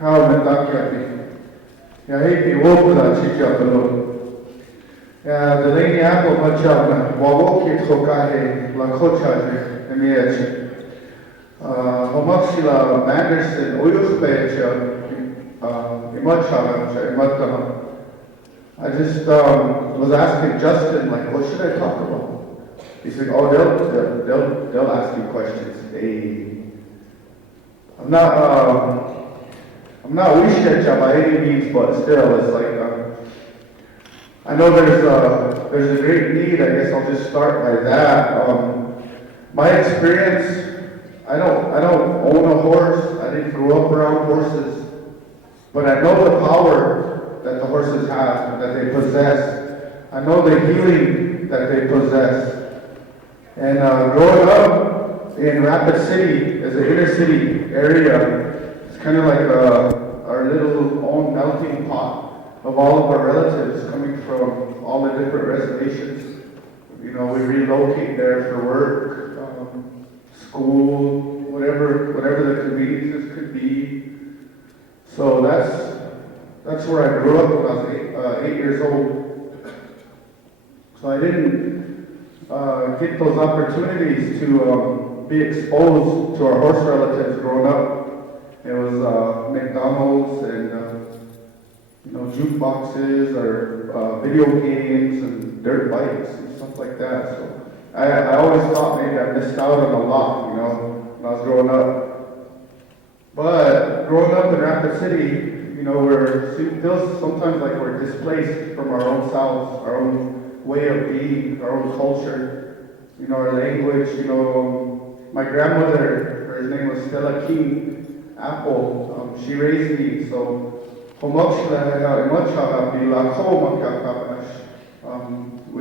how Mendakiapi. Yahiti Wopula Chichapalo. Delaney Apple Machapna, Wawoki Tokahe, Lakochaje, Emiech. Homoxila Manderson, Uyuchbecha, Imachava, Imatama. I just was asking Justin, like, what should I talk about? He said, oh, they'll ask you questions. I'm not Wishecha by any means, but still, it's like, I know there's a great need. I guess I'll just start by that. My experience, I don't own a horse. I didn't grow up around horses, but I know the power that the horses have, that they possess. I know the healing that they possess. And growing up in Rapid City, as an inner city area, it's kind of like our little own melting pot of all of our relatives coming from all the different reservations. You know, we relocate there for work, school, whatever the conveniences could be. So that's where I grew up when I was 8 years old. So I didn't get those opportunities to be exposed to our horse relatives growing up. It was McDonald's and jukeboxes or video games and dirt bikes and stuff like that. So I always thought maybe I missed out on a lot, when I was growing up. But growing up in Rapid City, it feels sometimes like we're displaced from our own selves, our own way of being, our own culture, our language. My grandmother, her name was Delaney Apple. She raised me, so we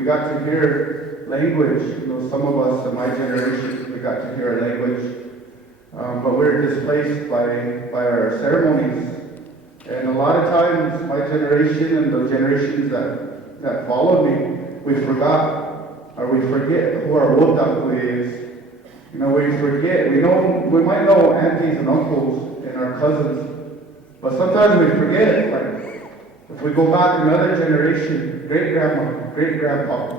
got to hear language. Some of us in my generation, we got to hear our language, but we're displaced by our ceremonies. And a lot of times, my generation and the generations that followed me, we forgot, or we forget who our wodaku is. We forget. We might know aunties and uncles and our cousins, but sometimes we forget. Like, if we go back another generation, great grandma, great grandpa,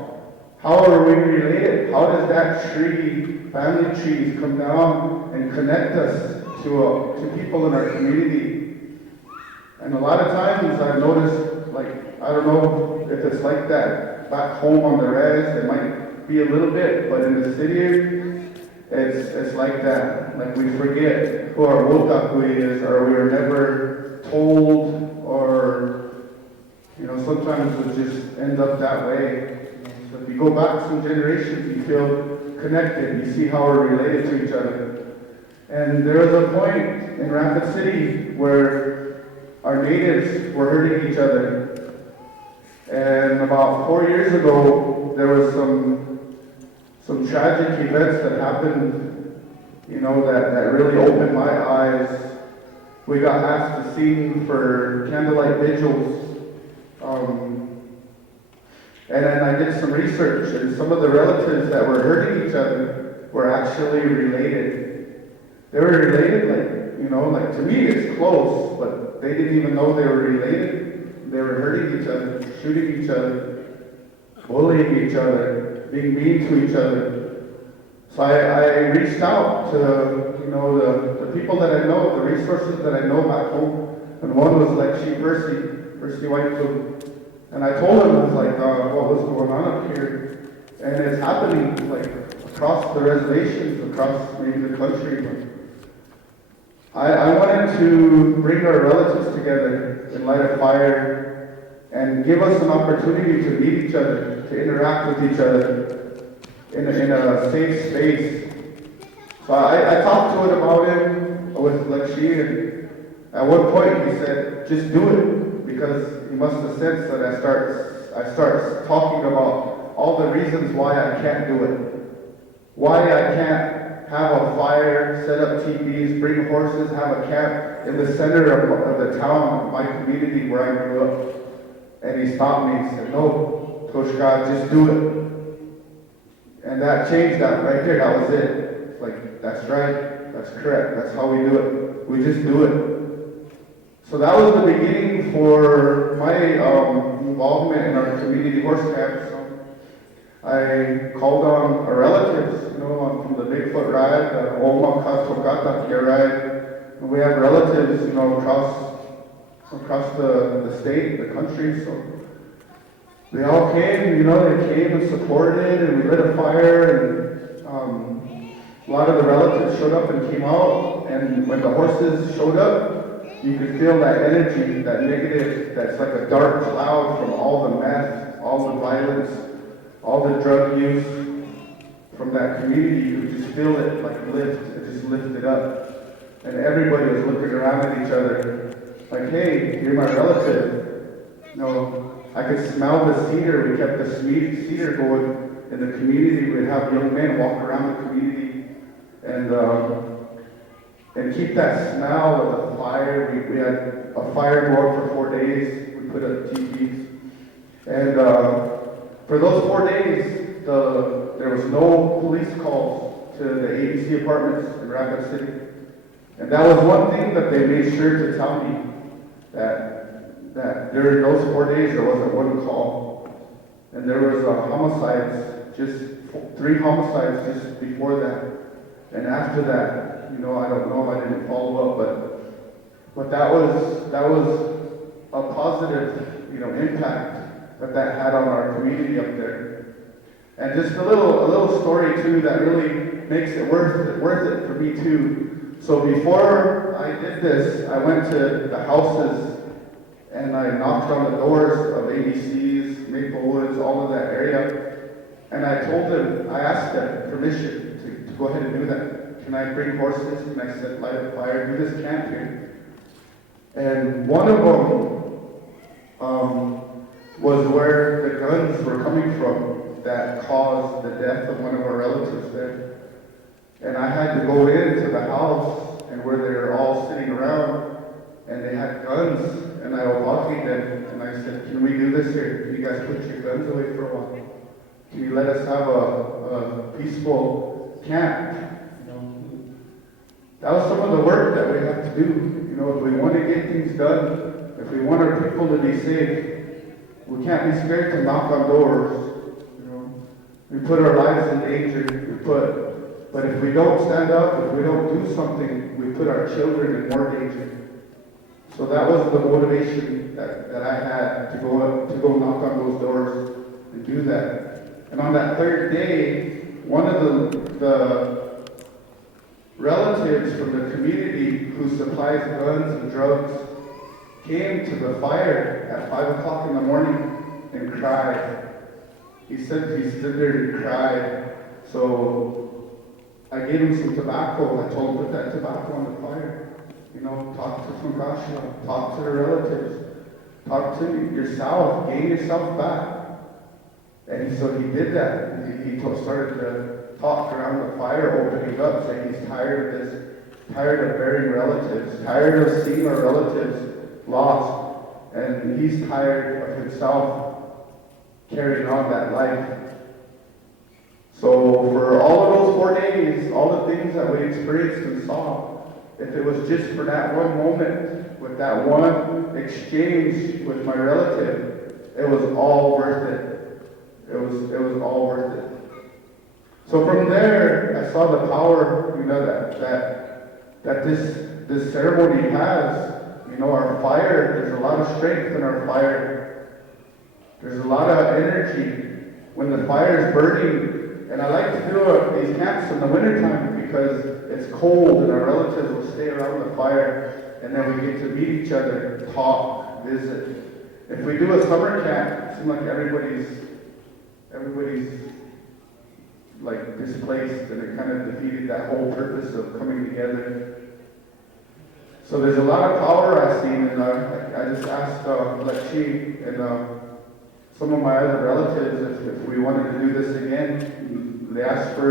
how are we related? How does that tree, family trees, come down and connect us to people in our community? And a lot of times I've noticed, like, I don't know if it's like that back home on the res, it might be a little bit, but in the city, it's like that. Like, we forget who our wotaku is, or we are never told, or, sometimes it just ends up that way. So if you go back some generations, you feel connected, you see how we're related to each other. And there was a point in Rapid City where our natives were hurting each other. And about 4 years ago, there was some tragic events that happened, that really opened my eyes. We got asked to sing for candlelight vigils. And then I did some research, and some of the relatives that were hurting each other were actually related. They were related, like to me it's close, but they didn't even know they were related. They were hurting each other, shooting each other, bullying each other, being mean to each other. So I reached out to the people that I know, the resources that I know back home, and one was like Percy Whitefield. And I told him, I was like, what was going on up here? And it's happening like across the reservations, across maybe the country. I wanted to bring our relatives together and light a fire and give us an opportunity to meet each other, to interact with each other in a safe space. So I talked to it about him with Lakshmi, and at one point he said, just do it, because he must have sensed that I start talking about all the reasons why I can't do it, why I can't have a fire, set up teepees, bring horses, have a camp in the center of the town, my community where I grew up. And he stopped me and said, no, Toshka, just do it. And that changed that right there, that was it. It's like, that's right, that's correct, that's how we do it. We just do it. So that was the beginning for my involvement in our community horse camps. I called on our relatives, from the Bigfoot ride, the Oma Katokata ride. And we have relatives, across the state, the country. So they all came, they came and supported, and we lit a fire, and a lot of the relatives showed up and came out, and when the horses showed up, you could feel that energy, that negative, that's like a dark cloud from all the meth, all the violence, all the drug use from that community. You could just feel it like lift, it just lifted up. And everybody was looking around at each other, like, hey, you're my relative. I could smell the cedar. We kept the cedar going in the community. We'd have young men walk around the community and keep that smell of the fire. We had a fire going for 4 days. We put up TVs. And for those 4 days, there was no police calls to the ABC apartments in Rapid City. And that was one thing that they made sure to tell me, that during those 4 days there wasn't one call. And there was homicides, just 3 homicides just before that. And after that, I don't know, I didn't follow up, but that was a positive, impact that had on our community up there. And just a little story too that really makes it worth it for me too. So before I did this, I went to the houses and I knocked on the doors of ABCs, Maple Woods, all of that area, and I asked them permission to go ahead and do that. Can I bring horses? Can I set light a fire? Do this camp here? And one of them was where the guns were coming from that caused the death of one of our relatives there. And I had to go into the house and where they were all sitting around and they had guns, and I was walking them and I said, can we do this here? Can you guys put your guns away for a while? Can you let us have a peaceful camp? That was some of the work that we have to do. If we want to get things done, if we want our people to be safe, we can't be scared to knock on doors. We put our lives in danger. But if we don't stand up, if we don't do something, we put our children in more danger. So that was the motivation that I had to go knock on those doors and do that. And on that third day, one of the relatives from the community who supplies guns and drugs came to the fire at 5 o'clock in the morning and cried. He said he stood there and cried. So I gave him some tobacco. I told him, put that tobacco on the fire. Talk to Fungasha, talk to the relatives, talk to yourself, gain yourself back. And so he did that. He started to talk around the fire, opening up, saying he's tired of this, tired of burying relatives, tired of seeing our relatives lost, and he's tired of himself carrying on that life. So for all of those 4 days, all the things that we experienced and saw, if it was just for that one moment, with that one exchange with my relative, it was all worth it. It was all worth it. So from there, I saw the power, that this ceremony has. Our fire, there's a lot of strength in our fire. There's a lot of energy when the fire is burning. And I like to do these camps in the wintertime because it's cold and our relatives will stay around the fire and then we get to meet each other, talk, visit. If we do a summer camp, it seems like everybody's like displaced, and it kind of defeated that whole purpose of coming together. So there's a lot of power I've seen, and I just asked Lexi and some of my other relatives if we wanted to do this again. They asked for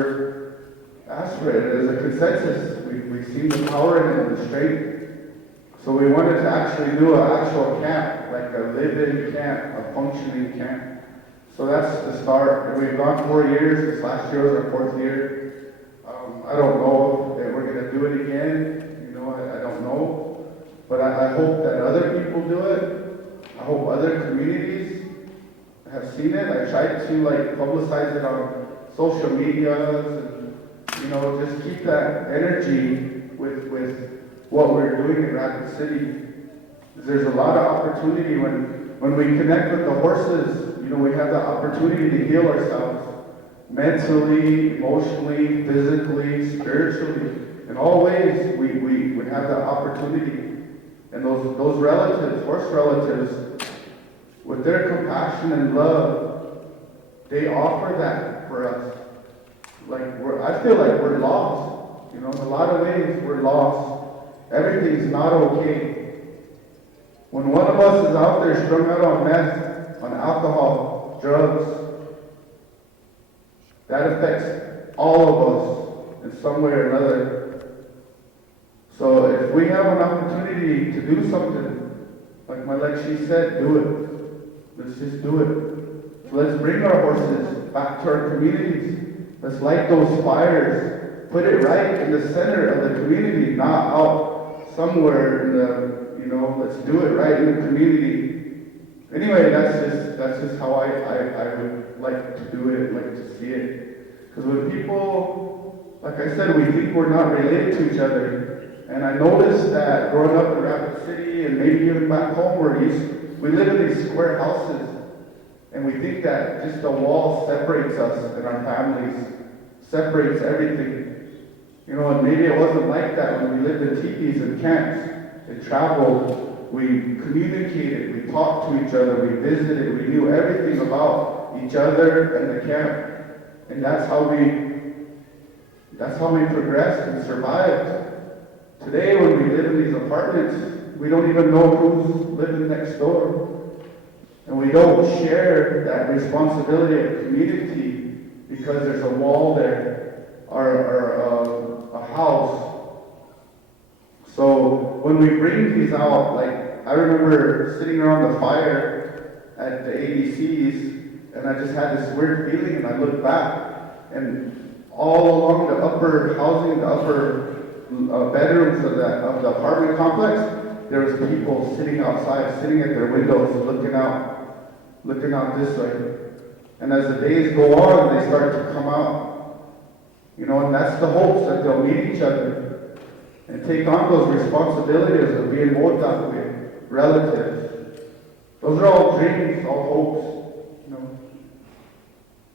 it as a consensus. We've seen the power in it and the strength. So we wanted to actually do an actual camp, like a live-in camp, a functioning camp. So that's the start. And we've gone 4 years. This last year was our 4th year. I don't know if we're going to do it again. I don't know. But I hope that other people do it. I hope other communities have seen it. I tried to like publicize it on social media and, just keep that energy with what we're doing in Rapid City. There's a lot of opportunity when we connect with the horses, we have the opportunity to heal ourselves mentally, emotionally, physically, spiritually. In all ways, we have the opportunity. And those relatives, horse relatives, with their compassion and love, they offer that for us. I feel like we're lost. In a lot of ways, we're lost. Everything's not okay. When one of us is out there strung out on meth, on alcohol, drugs, that affects all of us in some way or another. So if we have an opportunity to do something, like my Lexi said, do it. Let's just do it. So let's bring our horses back to our communities. Let's light those fires. Put it right in the center of the community, not out somewhere in the, let's do it right in the community. Anyway, that's just how I would like to do it, like to see it. Because when people, like I said, we think we're not related to each other. And I noticed that growing up in Rapid City and maybe even back home we live in these square houses. And we think that just a wall separates us and our families, separates everything. And maybe it wasn't like that when we lived in teepees and camps and traveled. We communicated, we talked to each other, we visited, we knew everything about each other and the camp. And that's how we progressed and survived. Today, when we live in these apartments, we don't even know who's living next door. And we don't share that responsibility of community because there's a wall there or a house. So when we bring these out, like I remember sitting around the fire at the ADCs, and I just had this weird feeling, and I looked back, and all along the upper housing, the upper bedrooms of the apartment complex, there was people sitting outside, sitting at their windows, looking out this way. And as the days go on, they start to come out. And that's the hopes that they'll meet each other and take on those responsibilities of being moda with relatives. Those are all dreams, all hopes.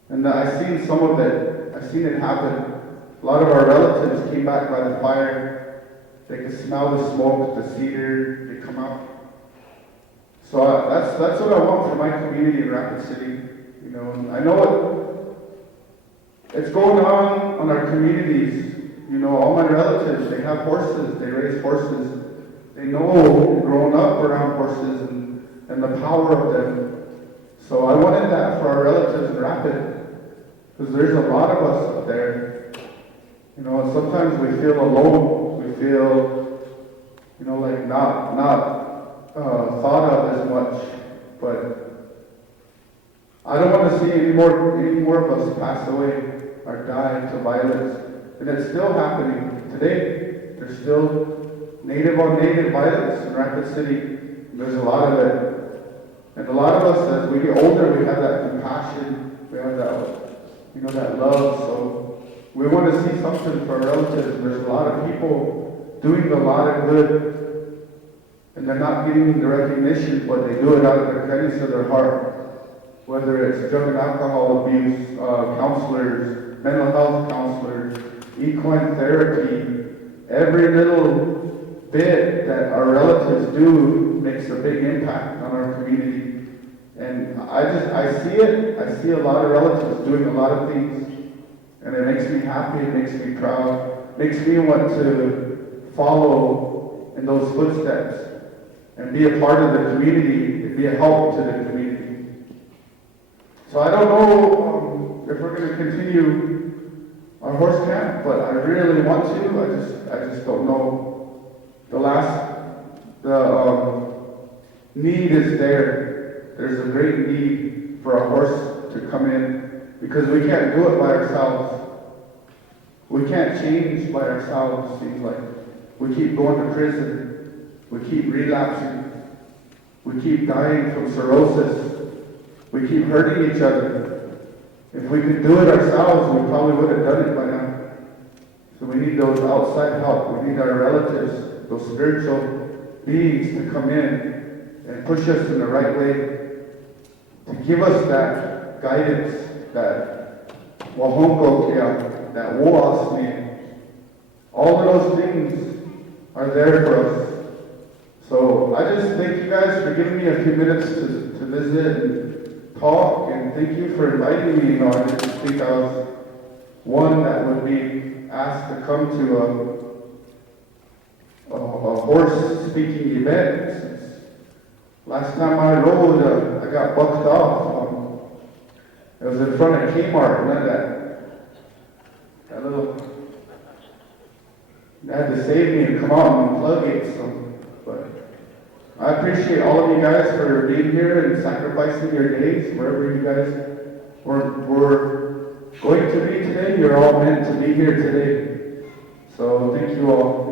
And I've seen some of it. I've seen it happen. A lot of our relatives came back by the fire. They could smell the smoke, the cedar. They come out. So that's what I want for my community in Rapid City. And I know it's going on our communities. All my relatives, they have horses. They raise horses. They know, growing up around horses and the power of them. So I wanted that for our relatives in Rapid, because there's a lot of us up there. And sometimes we feel alone. We feel, like not thought of as much. But I don't want to see any more of us pass away or die to violence. And it's still happening today. There's still native on native violence in Rapid City. There's a lot of it. And a lot of us, as we get older, we have that compassion. We have that, that love. So we want to see something for our relatives. There's a lot of people doing a lot of good, and they're not getting the recognition, but they do it out of the kindness of their heart. Whether it's drug and alcohol abuse, counselors, mental health counselors, equine therapy, every little bit that our relatives do makes a big impact on our community. And I see it. I see a lot of relatives doing a lot of things. And it makes me happy, it makes me proud, makes me want to follow in those footsteps and be a part of the community and be a help to the community. So I don't know if we're going to continue our horse camp, but I really want to. I just don't know. The need is there. There's a great need for a horse to come in, because we can't do it by ourselves. We can't change by ourselves, seems like. We keep going to prison. We keep relapsing. We keep dying from cirrhosis. We keep hurting each other. If we could do it ourselves, we probably would have done it by now. So we need those outside help. We need our relatives, those spiritual beings to come in and push us in the right way, to give us that guidance, that wahongo kia, that woasni. All of those things are there for us. So I just thank you guys for giving me a few minutes to visit and talk, and thank you for inviting me. You know, I didn't think I was one that would be asked to come to a horse speaking event. Since last time I rode, I got bucked off. It was in front of Kmart, none of that little. They had to save me and come out and plug it. But I appreciate all of you guys for being here and sacrificing your days wherever you guys were going to be today. You're all meant to be here today. So thank you all.